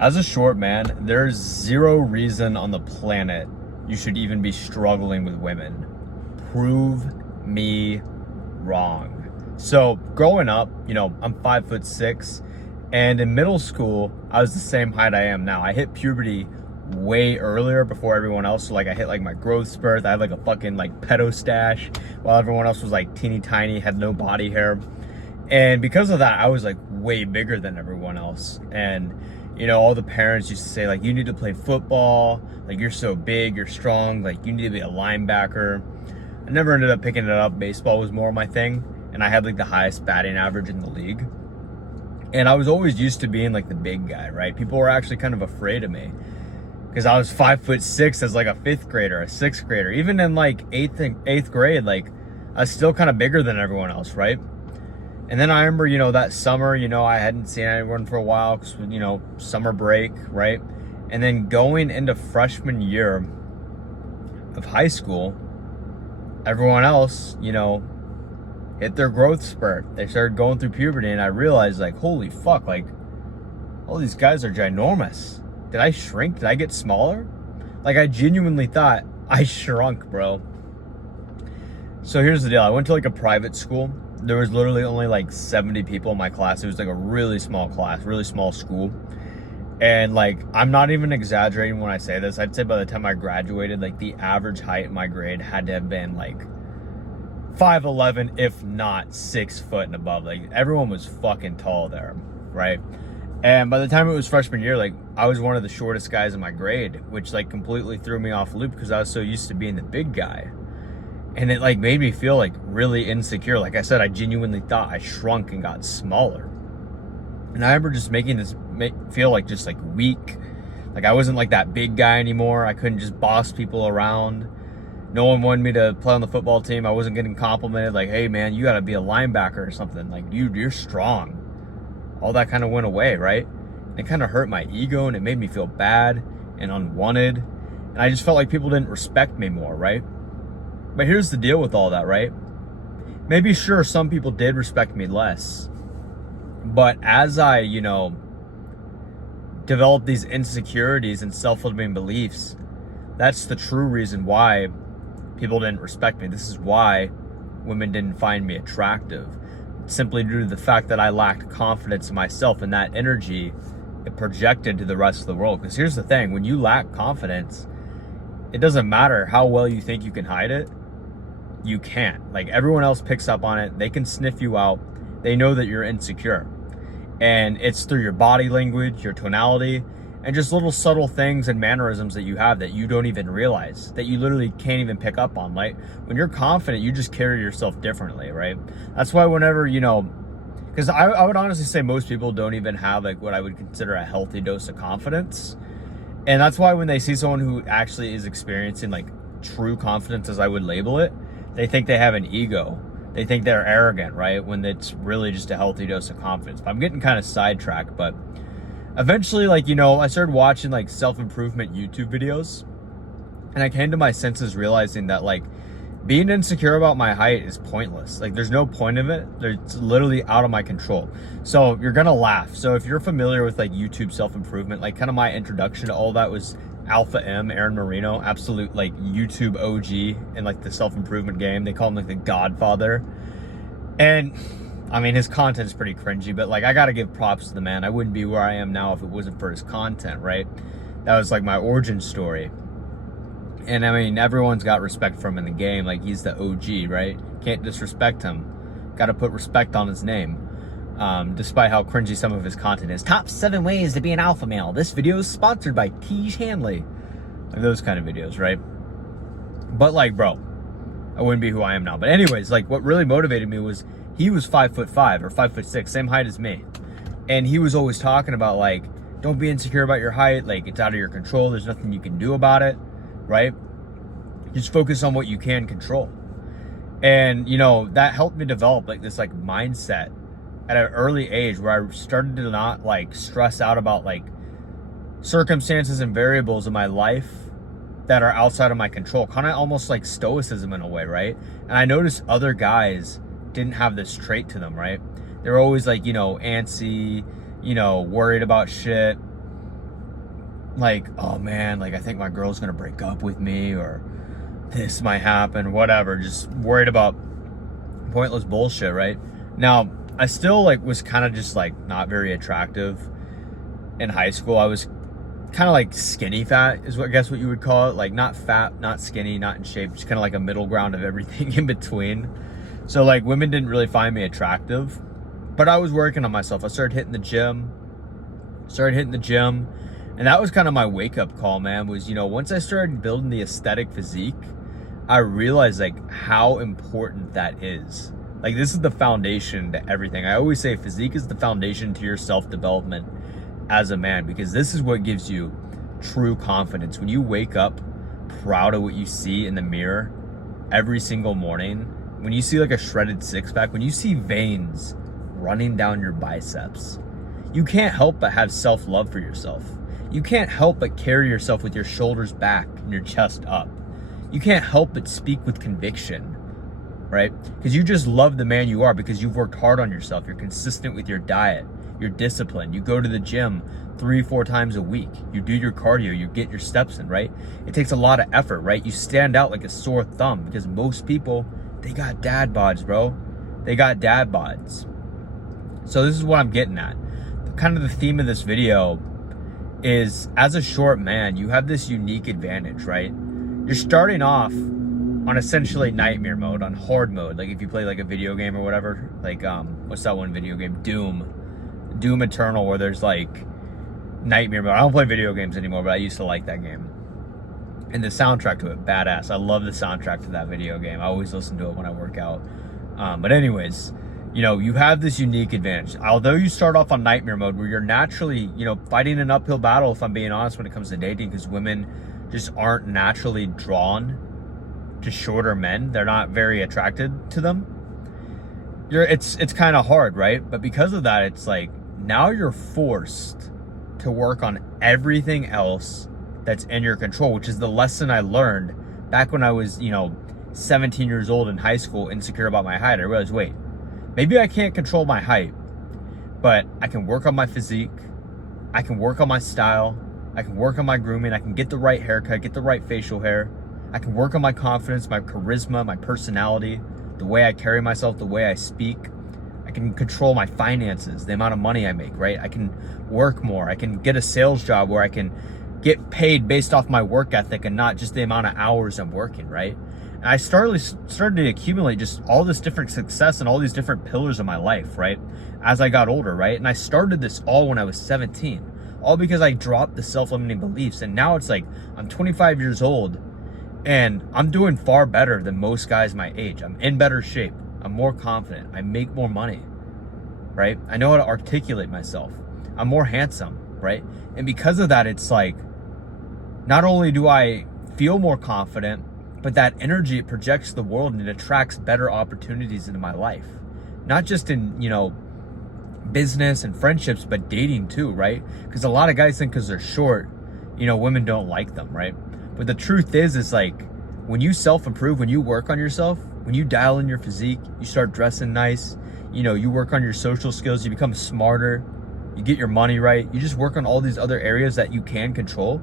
As a short man, there's zero reason on the planet you should even be struggling with women. Prove me wrong. So growing up, I'm 5'6", and in middle school, I was the same height I am now. I hit puberty way earlier before everyone else. So like I hit like my growth spurt. I had like a fucking like pedo stash while everyone else was like teeny tiny, had no body hair. And because of that, I was like way bigger than everyone else. And all the parents used to say like, you need to play football. Like you're so big, you're strong. Like you need to be a linebacker. I never ended up picking it up. Baseball was more my thing. And I had like the highest batting average in the league. And I was always used to being like the big guy, right? People were actually kind of afraid of me because I was 5'6" as like a 5th grader, a 6th grader. Even in like eighth grade, like I was still kind of bigger than everyone else, right? And then I remember, that summer, I hadn't seen anyone for a while because, summer break, right? And then going into freshman year of high school, everyone else, hit their growth spurt. They started going through puberty, and I realized, like, holy fuck, like, all these guys are ginormous. Did I shrink? Did I get smaller? Like, I genuinely thought I shrunk, bro. So here's the deal. I went to, like, a private school. There was literally only, like, 70 people in my class. It was, like, a really small class, really small school. And, like, I'm not even exaggerating when I say this. I'd say by the time I graduated, like, the average height in my grade had to have been, like, 5'11", if not 6 foot and above. Like, everyone was fucking tall there, right? And by the time it was freshman year, like, I was one of the shortest guys in my grade, which, like, completely threw me off loop because I was so used to being the big guy. And it, like, made me feel, like, really insecure. Like I said, I genuinely thought I shrunk and got smaller. And I remember just making this feel, like, just, like, weak. Like, I wasn't, like, that big guy anymore. I couldn't just boss people around. No one wanted me to play on the football team. I wasn't getting complimented like, hey, man, you got to be a linebacker or something. Like, dude, you're strong. All that kind of went away, right? It kind of hurt my ego, and it made me feel bad and unwanted. And I just felt like people didn't respect me more, right? But here's the deal with all that, right? Maybe, sure, some people did respect me less. But as I, developed these insecurities and self-limiting beliefs, that's the true reason why people didn't respect me. This is why women didn't find me attractive. Simply due to the fact that I lacked confidence in myself, and that energy, it projected to the rest of the world. Because here's the thing, when you lack confidence, it doesn't matter how well you think you can hide it, you can't. Like, everyone else picks up on it. They can sniff you out. They know that you're insecure. And it's through your body language, your tonality, and just little subtle things and mannerisms that you have that you don't even realize, that you literally can't even pick up on. Like, when you're confident, you just carry yourself differently, right? That's why whenever, because I would honestly say most people don't even have, like, what I would consider a healthy dose of confidence. And that's why when they see someone who actually is experiencing, like, true confidence, as I would label it, they think they have an ego. They think they're arrogant, right? When it's really just a healthy dose of confidence. But I'm getting kind of sidetracked, but eventually, like, I started watching, like, self-improvement YouTube videos, and I came to my senses realizing that, like, being insecure about my height is pointless. Like, there's no point of it. It's literally out of my control. So you're gonna laugh. So if you're familiar with, like, YouTube self-improvement, like, kind of my introduction to all that was Alpha M, Aaron Marino, absolute, like, YouTube OG in, like, the self-improvement game. They call him, like, the Godfather. And I mean, his content's pretty cringy, but, like, I gotta give props to the man. I wouldn't be where I am now if it wasn't for his content, right? That was, like, my origin story. And, I mean, everyone's got respect for him in the game. Like, he's the OG, right? Can't disrespect him. Gotta put respect on his name. Despite how cringy some of his content is. Top 7 ways to be an alpha male. This video is sponsored by Tiege Hanley. Like, those kind of videos, right? But, like, bro, I wouldn't be who I am now. But anyways, like, what really motivated me was he was 5'5" or 5'6", same height as me. And he was always talking about, like, don't be insecure about your height. Like, it's out of your control. There's nothing you can do about it, right? Just focus on what you can control. And, that helped me develop, like, this, like, mindset at an early age where I started to not, like, stress out about, like, circumstances and variables in my life that are outside of my control. Kind of almost like stoicism in a way, right? And I noticed other guys didn't have this trait to them, right? They were always, like, antsy, worried about shit. like, oh man, like I think my girl's gonna break up with me, or this might happen, whatever. Just worried about pointless bullshit, right? Now, I still like was kind of just like not very attractive in high school. I was kind of like skinny fat is what I guess what you would call it. Like not fat, not skinny, not in shape, just kind of like a middle ground of everything in between. So like women didn't really find me attractive, but I was working on myself. I started hitting the gym, and that was kind of my wake up call, man, was, you know, once I started building the aesthetic physique, I realized like how important that is. Like this is the foundation to everything. I always say physique is the foundation to your self-development as a man, because this is what gives you true confidence. When you wake up proud of what you see in the mirror every single morning, when you see like a shredded six-pack, when you see veins running down your biceps, you can't help but have self-love for yourself. You can't help but carry yourself with your shoulders back and your chest up. You can't help but speak with conviction, right? Because you just love the man you are, because you've worked hard on yourself. You're consistent with your diet. You're disciplined. You go to the gym 3-4 times a week. You do your cardio. You get your steps in, right? It takes a lot of effort, right? You stand out like a sore thumb, because most people, they got dad bods, bro. They got dad bods. So this is what I'm getting at. Kind of the theme of this video is, as a short man, you have this unique advantage, right? You're starting off on essentially nightmare mode, on hard mode. Like if you play like a video game or whatever, like what's that one video game? Doom Eternal, where there's like nightmare mode. I don't play video games anymore, but I used to like that game. And the soundtrack to it, badass. I love the soundtrack to that video game. I always listen to it when I work out. But anyways, you know, you have this unique advantage. Although you start off on nightmare mode, where you're naturally, you know, fighting an uphill battle, if I'm being honest, when it comes to dating, because women just aren't naturally drawn to shorter men. They're not very attracted to them. It's kind of hard, right? But because of that, it's like now you're forced to work on everything else that's in your control, which is the lesson I learned back when I was, you know, 17 years old in high school, insecure about my height. I realized, wait, maybe I can't control my height, but I can work on my physique. I can work on my style. I can work on my grooming. I can get the right haircut, get the right facial hair. I can work on my confidence, my charisma, my personality, the way I carry myself, the way I speak. I can control my finances, the amount of money I make, right? I can work more. I can get a sales job where I can get paid based off my work ethic and not just the amount of hours I'm working, right? And I started to accumulate just all this different success and all these different pillars of my life, right? As I got older, right? And I started this all when I was 17, all because I dropped the self-limiting beliefs. And now it's like, I'm 25 years old and I'm doing far better than most guys my age. I'm in better shape. I'm more confident. I make more money, right? I know how to articulate myself. I'm more handsome, right? And because of that, it's like, not only do I feel more confident, but that energy, it projects to the world and it attracts better opportunities into my life. Not just in, you know, business and friendships, but dating too, right? Because a lot of guys think because they're short, you know, women don't like them, right? But the truth is like, when you self-improve, when you work on yourself, when you dial in your physique, you start dressing nice, you know, you work on your social skills, you become smarter, you get your money right, you just work on all these other areas that you can control,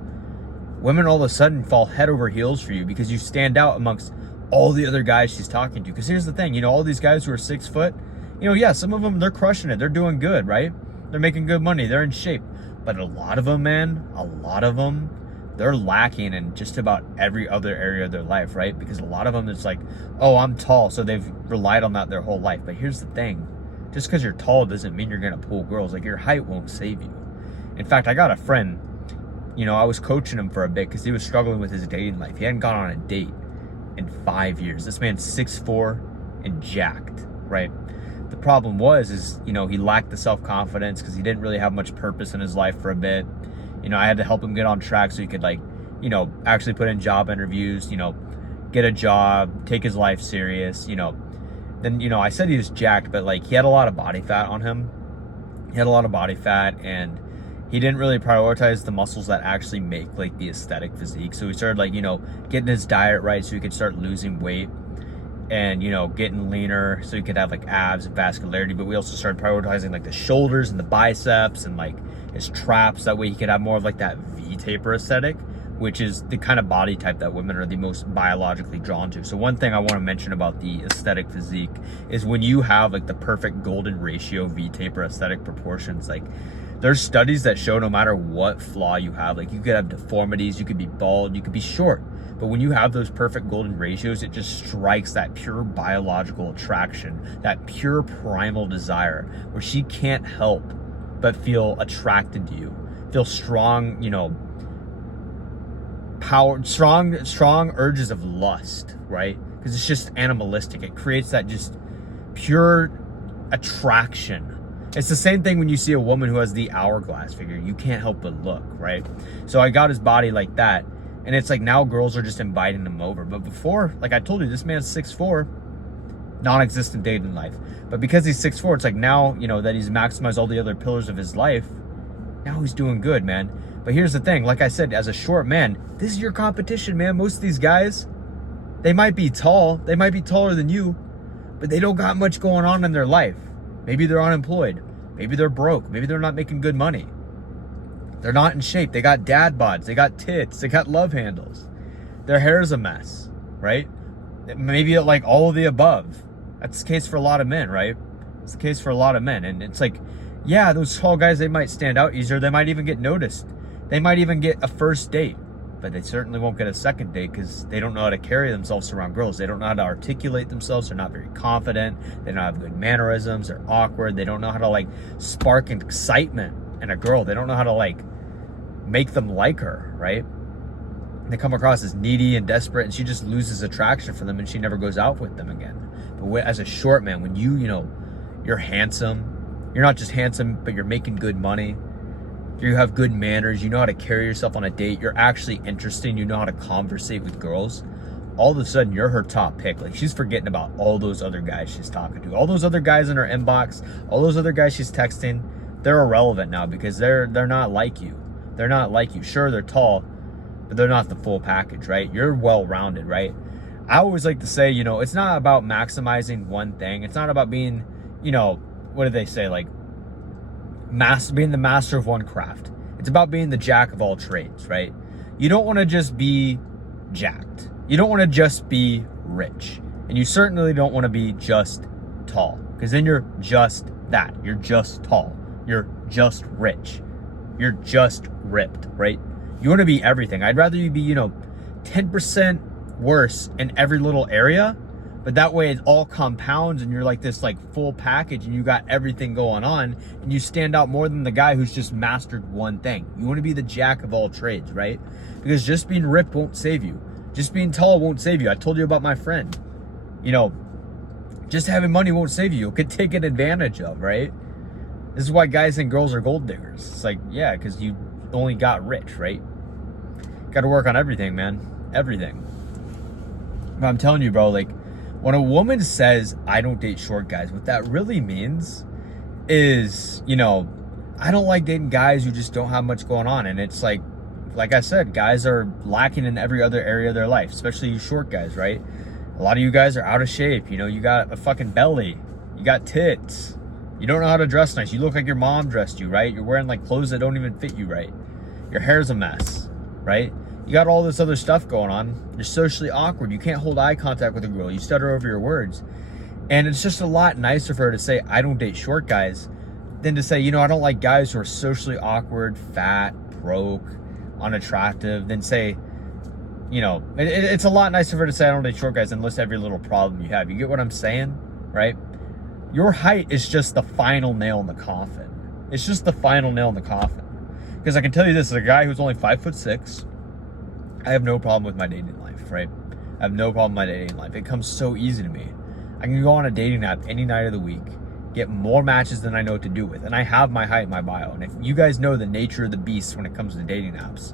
women all of a sudden fall head over heels for you because you stand out amongst all the other guys she's talking to. Because here's the thing, you know, all these guys who are 6 foot, you know, yeah, some of them, they're crushing it. They're doing good, right? They're making good money. They're in shape. But a lot of them, man, they're lacking in just about every other area of their life, right? Because a lot of them, it's like, oh, I'm tall, so they've relied on that their whole life. But here's the thing. Just because you're tall doesn't mean you're going to pull girls. Like, your height won't save you. In fact, I got a friend, you know, I was coaching him for a bit because he was struggling with his dating life. He hadn't gone on a date in 5 years. This man's 6'4" and jacked, right? The problem is, you know, he lacked the self-confidence because he didn't really have much purpose in his life for a bit. You know, I had to help him get on track so he could, like, you know, actually put in job interviews, you know, get a job, take his life serious, you know. Then, you know, I said he was jacked, but, like, he had a lot of body fat on him. He had a lot of body fat, and he didn't really prioritize the muscles that actually make, like, the aesthetic physique. So he started, like, you know, getting his diet right so he could start losing weight and, you know, getting leaner so he could have, like, abs and vascularity. But we also started prioritizing, like, the shoulders and the biceps and, like, his traps. That way he could have more of like that V-taper aesthetic, which is the kind of body type that women are the most biologically drawn to. So one thing I want to mention about the aesthetic physique is when you have like the perfect golden ratio V-taper aesthetic proportions, like there's studies that show no matter what flaw you have, like you could have deformities, you could be bald, you could be short, but when you have those perfect golden ratios, it just strikes that pure biological attraction, that pure primal desire where she can't help but feel attracted to you, feel strong, you know, strong urges of lust, right? Because it's just animalistic. It creates that just pure attraction. It's the same thing when you see a woman who has the hourglass figure. You can't help but look, right? So I got his body like that, and it's like now girls are just inviting him over. But before, like I told you, this man's 6'4", non-existent dating life. But because he's 6'4", it's like now, you know, that he's maximized all the other pillars of his life, now he's doing good, man. But here's the thing, like I said, as a short man, this is your competition, man. Most of these guys, they might be tall, they might be taller than you, but they don't got much going on in their life. Maybe they're unemployed, maybe they're broke, maybe they're not making good money. They're not in shape, they got dad bods, they got tits, they got love handles. Their hair is a mess, right? Maybe like all of the above. That's the case for a lot of men, right? It's the case for a lot of men. And it's like, yeah, those tall guys, they might stand out easier, they might even get noticed. They might even get a first date, but they certainly won't get a second date because they don't know how to carry themselves around girls. They don't know how to articulate themselves. They're not very confident. They don't have good mannerisms. They're awkward. They don't know how to like spark excitement in a girl. They don't know how to like make them like her, right? They come across as needy and desperate, and she just loses attraction for them and she never goes out with them again. But as a short man, when you know, you're handsome, you're not just handsome, but you're making good money. You have good manners, you know how to carry yourself on a date, you're actually interesting, you know how to conversate with girls, all of a sudden you're her top pick. Like she's forgetting about all those other guys she's talking to, all those other guys in her inbox, all those other guys she's texting. They're irrelevant now because they're not like you. They're not like you. Sure, they're tall, but they're not the full package, right? You're well-rounded, right? I always like to say, you know, it's not about maximizing one thing. It's not about being, you know, what do they say, like being the master of one craft. It's about being the jack of all trades, right? You don't want to just be jacked. You don't want to just be rich. And you certainly don't want to be just tall, because then you're just that. You're just tall. You're just rich. You're just ripped, right? You want to be everything. I'd rather you be, you know, 10% worse in every little area, but that way it all compounds and you're like this like full package and you got everything going on and you stand out more than the guy who's just mastered one thing. You want to be the jack of all trades, right? Because just being ripped won't save you. Just being tall won't save you. I told you about my friend. You know, just having money won't save you. You'll get taken advantage of, right? This is why guys and girls are gold diggers. It's like, yeah, because you only got rich, right? Got to work on everything, man. Everything. But I'm telling you, bro, like, when a woman says, I don't date short guys, what that really means is, you know, I don't like dating guys who just don't have much going on. And it's like I said, guys are lacking in every other area of their life, especially you short guys, right? A lot of you guys are out of shape. You know, you got a fucking belly. You got tits. You don't know how to dress nice. You look like your mom dressed you, right? You're wearing like clothes that don't even fit you right. Your hair's a mess, right? You got all this other stuff going on. You're socially awkward. You can't hold eye contact with a girl. You stutter over your words. And it's just a lot nicer for her to say, I don't date short guys, than to say, you know, I don't like guys who are socially awkward, fat, broke, unattractive, than say, you know, it's a lot nicer for her to say, I don't date short guys, and list every little problem you have. You get what I'm saying, right? Your height is just the final nail in the coffin. It's just the final nail in the coffin. Because I can tell you this, as a guy who's only 5'6", I have no problem with my dating life, right? I have no problem with my dating life. It comes so easy to me. I can go on a dating app any night of the week, get more matches than I know what to do with. And I have my height in my bio. And if you guys know the nature of the beast when it comes to dating apps,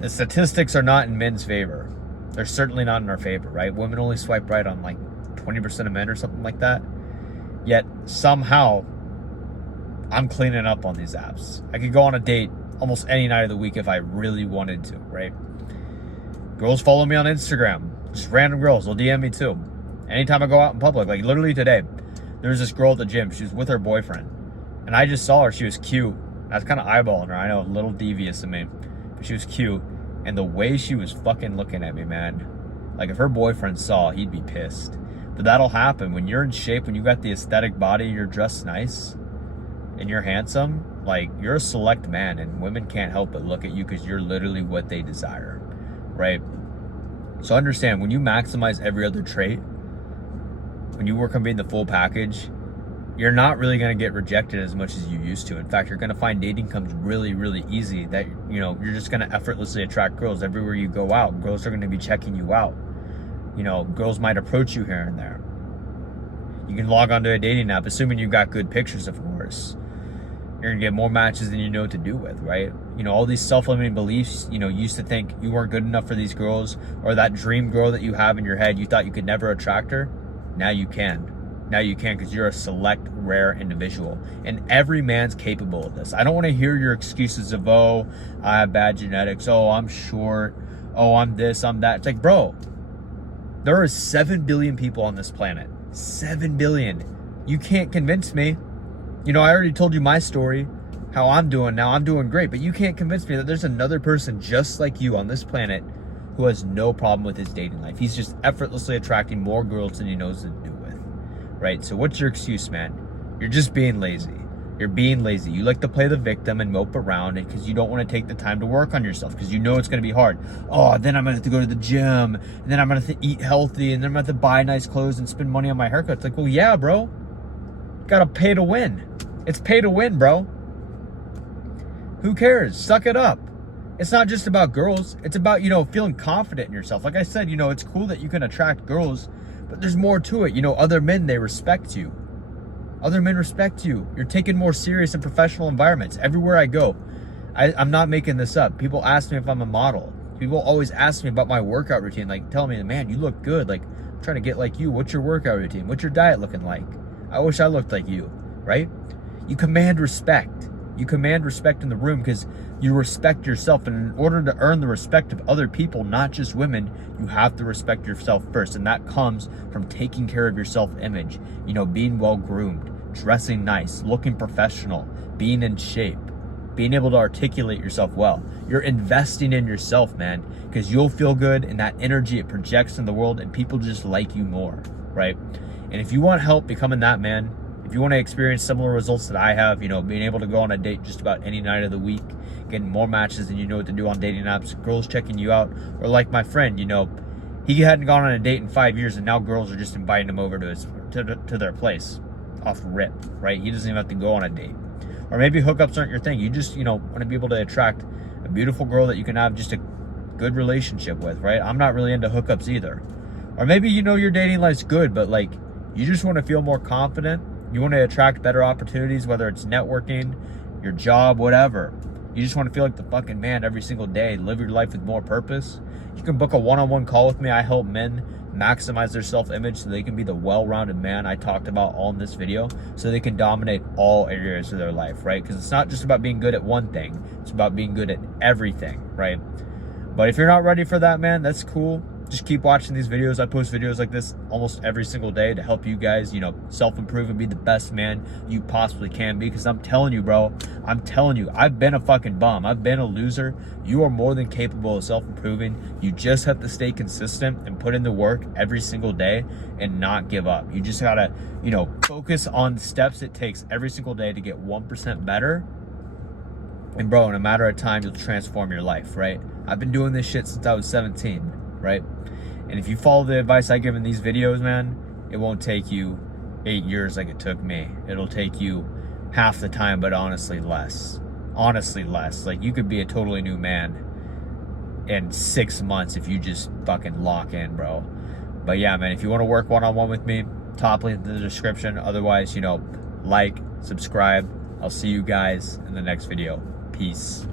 the statistics are not in men's favor. They're certainly not in our favor, right? Women only swipe right on like 20% of men or something like that. Yet somehow I'm cleaning up on these apps. I could go on a date almost any night of the week if I really wanted to, right? Girls follow me on Instagram. Just random girls. They'll DM me too. Anytime I go out in public. Like literally today, there was this girl at the gym. She was with her boyfriend. And I just saw her. She was cute. I was kind of eyeballing her. I know, a little devious of me, but she was cute. And the way she was fucking looking at me, man, like if her boyfriend saw, he'd be pissed. But that'll happen when you're in shape, when you got the aesthetic body, you're dressed nice, and you're handsome. Like, you're a select man, and women can't help but look at you because you're literally what they desire, right? So understand, when you maximize every other trait, when you work on being the full package, you're not really going to get rejected as much as you used to. In fact, you're going to find dating comes really, really easy. That, you know, you're just going to effortlessly attract girls. Everywhere you go out, girls are going to be checking you out. You know, girls might approach you here and there. You can log onto a dating app, assuming you've got good pictures, of course. You're going to get more matches than you know what to do with, right? You know, all these self-limiting beliefs, you know, you used to think you weren't good enough for these girls, or that dream girl that you have in your head, you thought you could never attract her. Now you can. Now you can, because you're a select, rare individual. And every man's capable of this. I don't want to hear your excuses of, oh, I have bad genetics. Oh, I'm short. Oh, I'm this, I'm that. It's like, bro, there are 7 billion people on this planet. 7 billion. You can't convince me. You know, I already told you my story, how I'm doing now. I'm doing great. But you can't convince me that there's another person just like you on this planet who has no problem with his dating life. He's just effortlessly attracting more girls than he knows what to do with, right? So what's your excuse, man? You're just being lazy. You're being lazy. You like to play the victim and mope around it because you don't want to take the time to work on yourself because you know it's going to be hard. Oh, then I'm going to have to go to the gym, and then I'm going to have to eat healthy, and then I'm going to have to buy nice clothes and spend money on my haircut. It's like, well, yeah, bro. Got to pay to win. It's pay to win, bro. Who cares? Suck it up. It's not just about girls. It's about, you know, feeling confident in yourself. Like I said, you know, it's cool that you can attract girls, but there's more to it. You know, other men, they respect you. Other men respect you. You're taken more serious in professional environments. Everywhere I go, I'm not making this up. People ask me if I'm a model. People always ask me about my workout routine, like telling me, man, you look good. Like, I'm trying to get like you. What's your workout routine? What's your diet looking like? I wish I looked like you, right? You command respect. You command respect in the room because you respect yourself. And in order to earn the respect of other people, not just women, you have to respect yourself first. And that comes from taking care of your self-image. You know, being well-groomed, dressing nice, looking professional, being in shape, being able to articulate yourself well. You're investing in yourself, man, because you'll feel good and that energy, it projects in the world and people just like you more, right? And if you want help becoming that man, if you want to experience similar results that I have, you know, being able to go on a date just about any night of the week, getting more matches than you know what to do on dating apps, girls checking you out, or like my friend, you know, he hadn't gone on a date in 5 years and now girls are just inviting him over to their place off rip, right? He doesn't even have to go on a date. Or maybe hookups aren't your thing. You just, you know, want to be able to attract a beautiful girl that you can have just a good relationship with, right? I'm not really into hookups either. Or maybe, you know, your dating life's good, but like, you just want to feel more confident. You want to attract better opportunities, whether it's networking, your job, whatever. You just want to feel like the fucking man every single day. Live your life with more purpose. You can book a one-on-one call with me. I help men maximize their self-image so they can be the well-rounded man I talked about all in this video, so they can dominate all areas of their life, right? Because it's not just about being good at one thing. It's about being good at everything, right? But if you're not ready for that, man, that's cool. Just keep watching these videos. I post videos like this almost every single day to help you guys, you know, self-improve and be the best man you possibly can be. Because I'm telling you, bro, I'm telling you, I've been a fucking bum. I've been a loser. You are more than capable of self-improving. You just have to stay consistent and put in the work every single day and not give up. You just gotta, you know, focus on the steps it takes every single day to get 1% better. And bro, in a matter of time, you'll transform your life, right? I've been doing this shit since I was 17, right? And if you follow the advice I give in these videos, man, it won't take you 8 years like it took me. It'll take you half the time, but honestly less. Honestly less. Like, you could be a totally new man in 6 months if you just fucking lock in, bro. But yeah, man, if you want to work one-on-one with me, top link in the description. Otherwise, you know, like, subscribe. I'll see you guys in the next video. Peace.